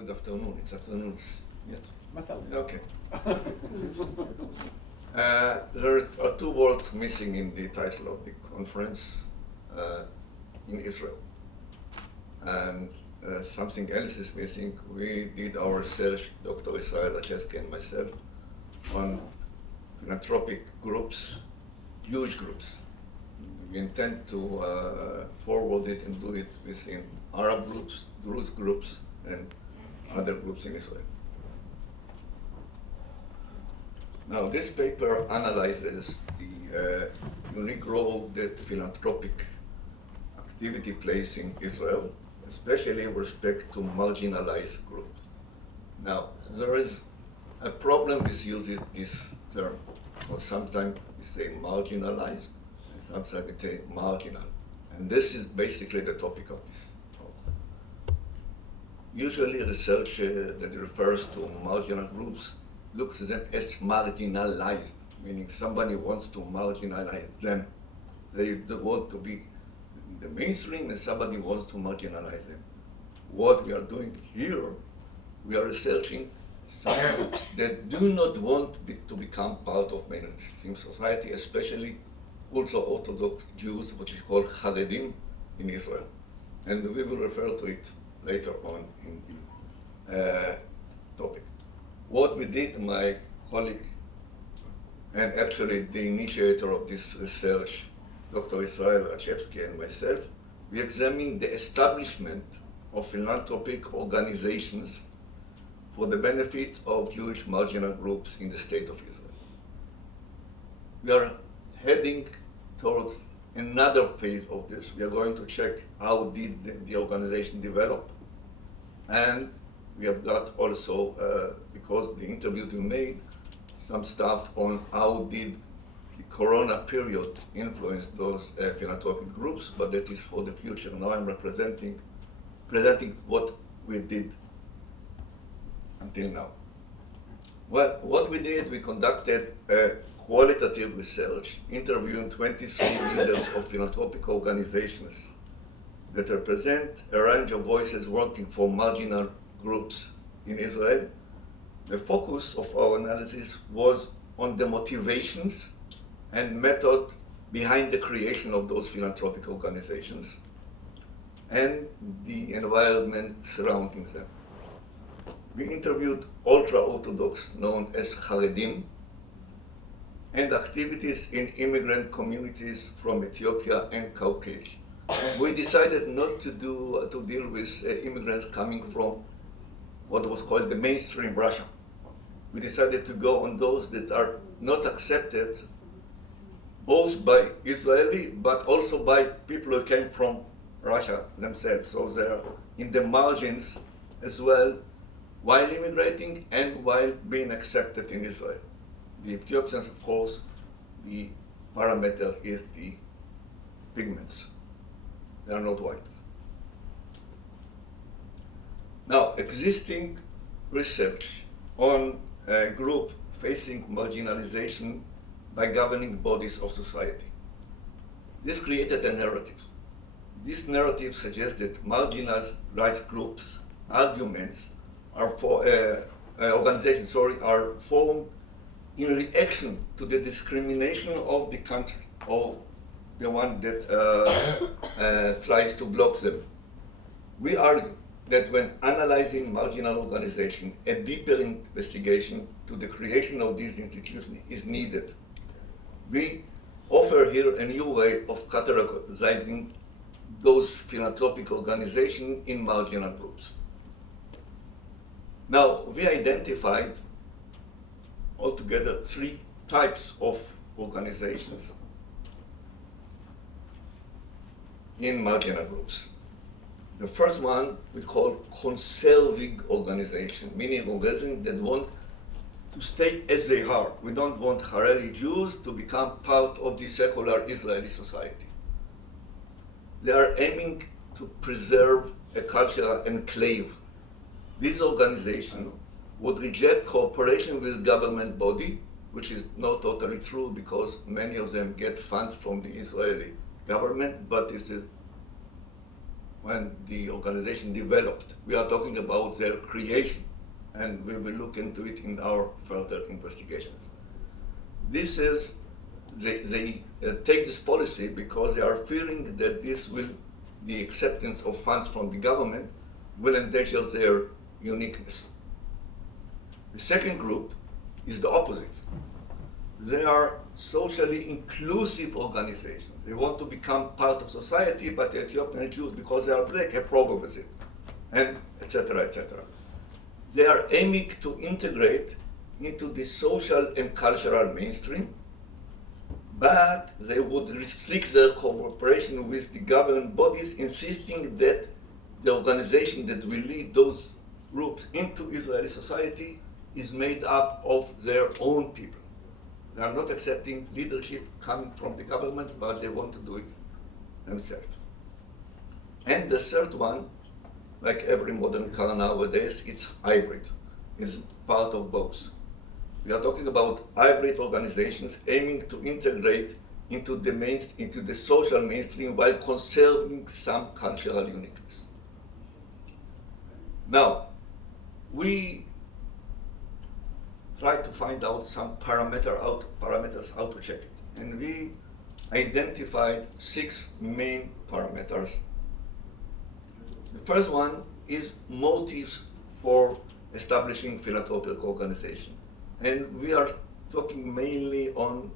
good afternoon. It's afternoon yet. مثلا. Okay. There are two words missing in the title of the conference in Israel. And something else is missing. We did our research, Dr. Israel Rachevsky and myself, on philanthropic groups, huge groups. We intend to forward it and do it within Arab groups, Druze groups, and other groups in Israel. Now, this paper analyzes the unique role that philanthropic activity plays in Israel, especially with respect to marginalized groups. Now, there is a problem with using this term, because sometimes we say marginalized, and sometimes we say marginal. And this is basically the topic of this talk. Usually research that refers to marginal groups looks at them as marginalized, meaning somebody wants to marginalize them. They want to be in the mainstream and somebody wants to marginalize them. What we are doing here, we are researching some groups that do not want to become part of mainstream society, especially ultra-Orthodox Jews, which is called Haredim in Israel. And we will refer to it later on in the topic. What we did, my colleague, and actually the initiator of this research, Dr. Israel Rachevsky and myself, we examined the establishment of philanthropic organizations for the benefit of Jewish marginal groups in the state of Israel. We are heading towards another phase of this. We are going to check how did the organization develop, and we have got also, because the interview we made, some stuff on how did the Corona period influence those philanthropic groups, but that is for the future. Now I'm presenting what we did until now. Well, what we did, we conducted a qualitative research, interviewing 23 leaders of philanthropic organizations that represent a range of voices working for marginal groups in Israel. The focus of our analysis was on the motivations and method behind the creation of those philanthropic organizations and the environment surrounding them. We interviewed ultra-Orthodox, known as Haredim, and activities in immigrant communities from Ethiopia and Caucasus. We decided not to deal with immigrants coming from what was called the mainstream Russia. We decided to go on those that are not accepted both by Israeli but also by people who came from Russia themselves. So they're in the margins as well while immigrating and while being accepted in Israel. The Ethiopians, of course, the parameter is the pigments. They are not white. Now, existing research on a group facing marginalization by governing bodies of society. This created a narrative. This narrative suggests that marginalized groups' arguments are organizations are formed in reaction to the discrimination of the country or the one that tries to block them. We argue that when analyzing marginal organization, a deeper investigation to the creation of these institutions is needed. We offer here a new way of categorizing those philanthropic organizations in marginal groups. Now, we identified altogether 3 types of organizations in marginal groups. The first one we call conserving organization, meaning organizations that want to stay as they are. We don't want Haredi Jews to become part of the secular Israeli society. They are aiming to preserve a cultural enclave. This organization would reject cooperation with government body, which is not totally true because many of them get funds from the Israeli government, but this is when the organization developed. We are talking about their creation, and we will look into it in our further investigations. This is, they take this policy because they are fearing that the acceptance of funds from the government will endanger their uniqueness. The second group is the opposite. They are socially inclusive organizations. They want to become part of society, but the Ethiopian Jews, because they are black, have problem with it, and etc., etc. They are aiming to integrate into the social and cultural mainstream, but they would restrict their cooperation with the government bodies, insisting that the organization that will lead those groups into Israeli society is made up of their own people. They are not accepting leadership coming from the government, but they want to do it themselves. And the third one, like every modern car nowadays, it's hybrid. It's part of both. We are talking about hybrid organizations aiming to integrate into the social mainstream while conserving some cultural uniqueness. Now, we try to find out some parameters how to check it. And we identified 6 main parameters. The first one is motives for establishing philanthropic organization. And we are talking mainly on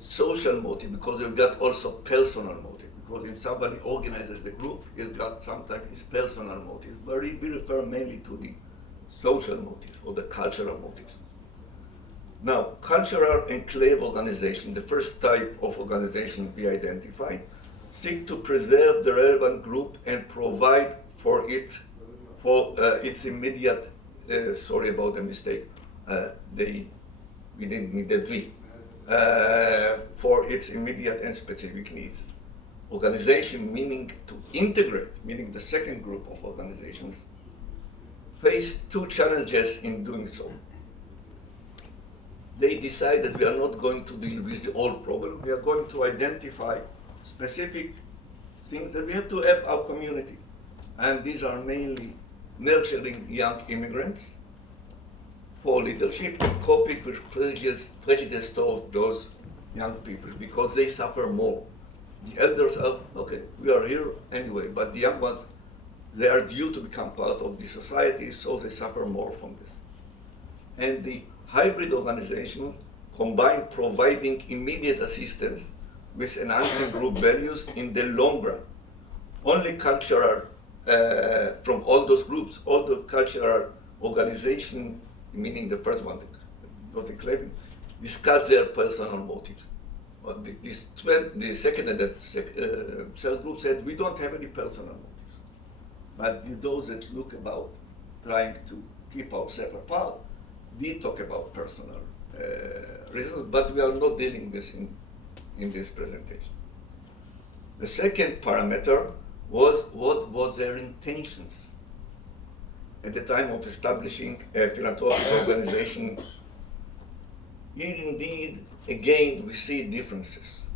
social motive, because we've got also personal motive. Because if somebody organizes the group, he's got sometimes his personal motive, but we refer mainly to the social motives or the cultural motives. Now, cultural enclave organization, the first type of organization we identified, seek to preserve the relevant group and provide for its immediate, sorry about the mistake, we didn't need that V, for its immediate and specific needs. Organization, meaning to integrate, meaning the second group of organizations, face 2 challenges in doing so. They decide that we are not going to deal with the old problem. We are going to identify specific things that we have to help our community. And these are mainly nurturing young immigrants for leadership and coping with prejudice toward those young people, because they suffer more. The elders are, okay, we are here anyway, but the young ones, they are due to become part of the society, so they suffer more from this. And the hybrid organization combine providing immediate assistance with enhancing group values in the long run. Only cultural, from all those groups, all the cultural organization, meaning the first one, those enclaving, discuss their personal motives. The second and the third group said, we don't have any personal motives. But those that look about trying to keep ourselves apart, we talk about personal reasons, but we are not dealing with in this presentation. The second parameter was what was their intentions at the time of establishing a philanthropic organization. Here indeed, again, we see differences.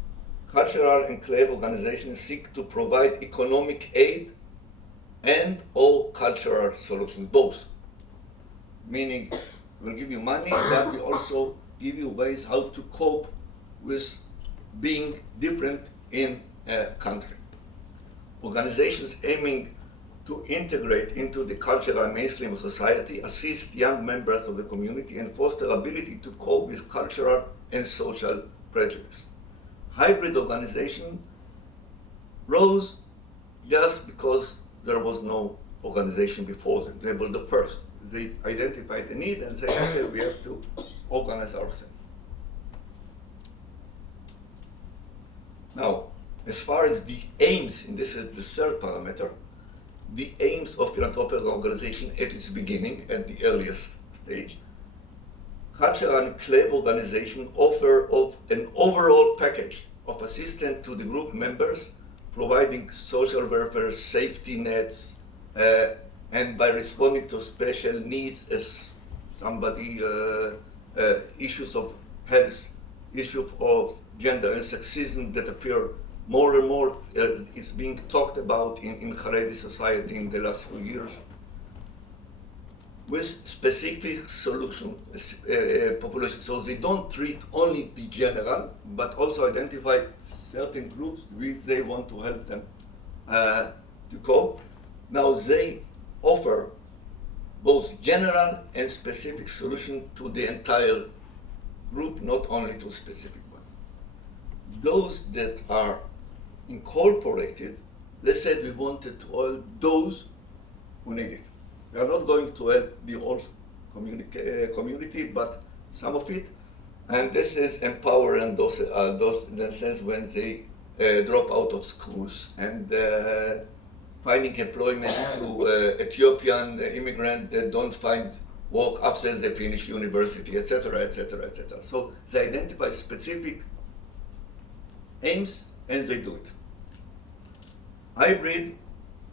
Cultural enclave organizations seek to provide economic aid and or cultural solutions, both. Meaning, we'll give you money, but we also give you ways how to cope with being different in a country. Organizations aiming to integrate into the cultural mainstream of society, assist young members of the community, and foster ability to cope with cultural and social prejudice. Hybrid organization rose just because there was no organization before them. They were the first. They identified the need and said, okay, we have to organize ourselves. Now, as far as the aims, and this is the third parameter, the aims of philanthropic organization at its beginning, at the earliest stage, cultural enclave organization offer of an overall package of assistance to the group members, providing social welfare, safety nets, and by responding to special needs as somebody, issues of health, issues of gender and sexism that appear more and more it's being talked about in Haredi society in the last few years, with specific solution population. So they don't treat only the general, but also identify certain groups which they want to help them to cope. Now they offer both general and specific solution to the entire group, not only to specific ones. Those that are incorporated, they said we wanted to help those who need it. We are not going to help the whole community, but some of it. And this is empowering those in the sense when they drop out of schools and finding employment to Ethiopian immigrants that don't find work after they finish university, etc., etc., etc. So they identify specific aims and they do it. Hybrid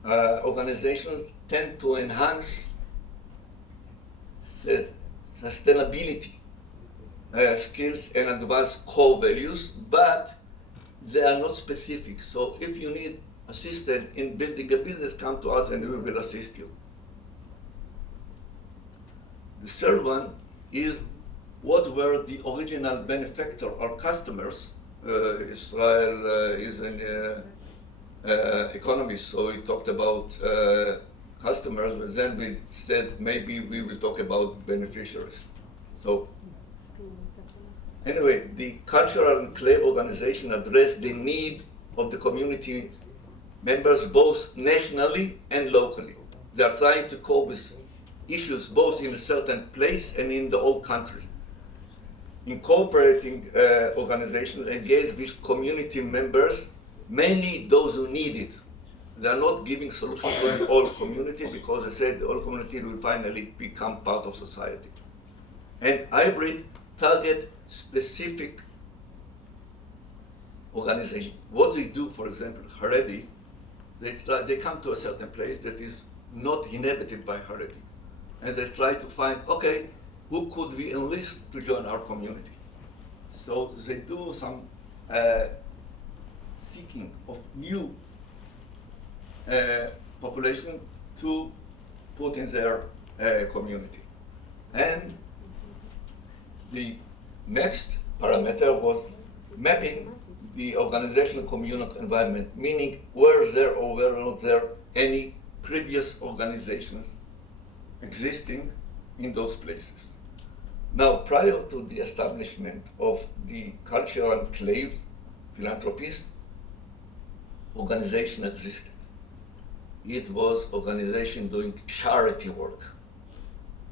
organizations tend to enhance sustainability skills and advance core values, but they are not specific. So if you need assistance in building a business, come to us and we will assist you. The third one is what were the original benefactor or customers. Israel is an economist, so he talked about customers, but then we said maybe we will talk about beneficiaries. So anyway, the cultural enclave organization addressed the need of the community members both nationally and locally. They are trying to cope with issues both in a certain place and in the whole country. Incorporating organizations engage with community members, mainly those who need it. They are not giving solutions to the whole community because they said the whole community will finally become part of society. And hybrid target specific organization. What they do, for example, Haredi, they come to a certain place that is not inhabited by Haredi. And they try to find, okay, who could we enlist to join our community? So they do some seeking of new population to put in their community. And the next parameter was mapping the organizational communal environment, meaning were there or were not there any previous organizations existing in those places. Now, prior to the establishment of the cultural enclave, philanthropist organization existed. It was organization doing charity work.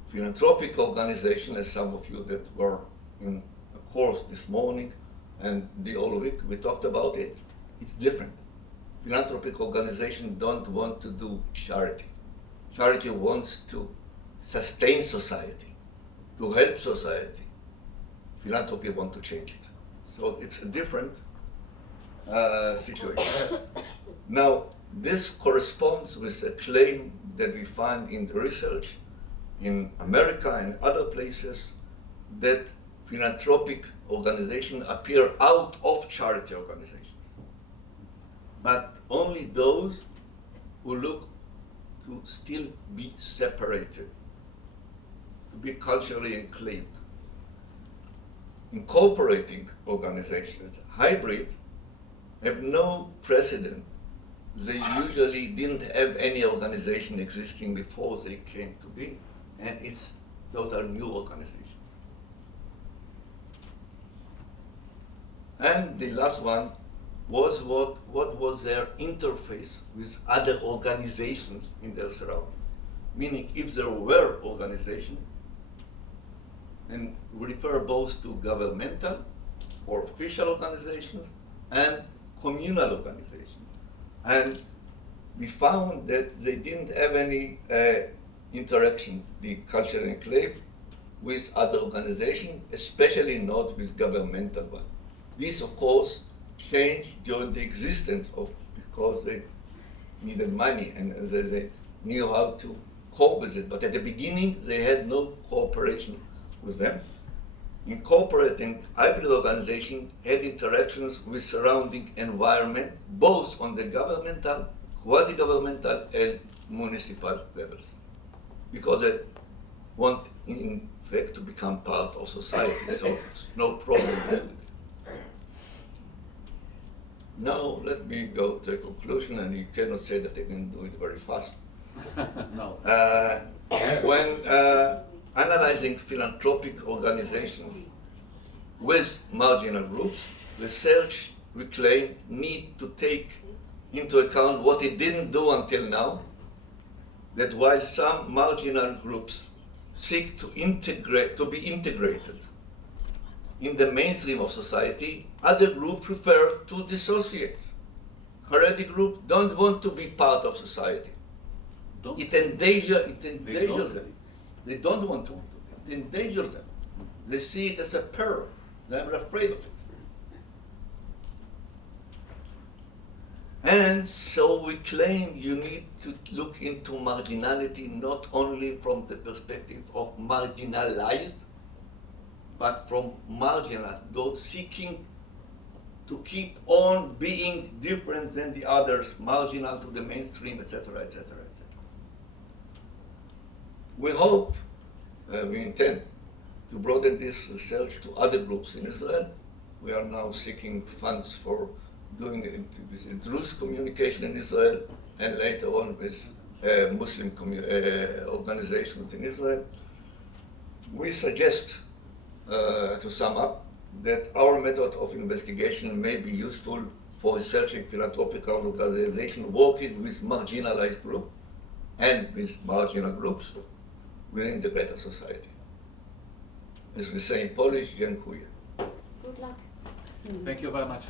Philanthropic organization, as some of you that were in a course this morning and the whole week, we talked about it, it's different. Philanthropic organizations don't want to do charity. Charity wants to sustain society, to help society. Philanthropy wants to change it. So it's a different situation. Now, this corresponds with a claim that we find in the research in America and other places that philanthropic organizations appear out of charity organizations, but only those who look to still be separated, to be culturally enclaved. Incorporating organizations, hybrid, have no precedent. They usually didn't have any organization existing before they came to be, and those are new organizations. And the last one was what was their interface with other organizations in their surrounding. Meaning, if there were organizations, and we refer both to governmental or official organizations and communal organizations. And we found that they didn't have any interaction, the cultural enclave, with other organizations, especially not with governmental ones. This, of course, changed during the existence of, because they needed money and they knew how to cope with it. But at the beginning, they had no cooperation with them. incorporating hybrid organization had interactions with surrounding environment, both on the governmental, quasi-governmental, and municipal levels, because they want, in fact, to become part of society, so it's no problem there. Now, let me go to a conclusion, and you cannot say that I can do it very fast. No. When analyzing philanthropic organizations with marginal groups, research, we claim, need to take into account what it didn't do until now, that while some marginal groups seek to be integrated in the mainstream of society, other groups prefer to dissociate. Haredi group don't want to be part of society. It endangers them. They don't want to. It endangers them. They see it as a peril. They're afraid of it. And so we claim you need to look into marginality not only from the perspective of marginalized, but from marginal, those seeking to keep on being different than the others, marginal to the mainstream, etc., etc., etc. We hope, we intend to broaden this research to other groups in Israel. We are now seeking funds for doing it with Druze communication in Israel, and later on with Muslim organizations in Israel. We suggest, to sum up, that our method of investigation may be useful for researching philanthropic organizations working with marginalized groups and with marginal groups within the greater society. As we say in Polish, dziękuję. Good luck. Thank you very much.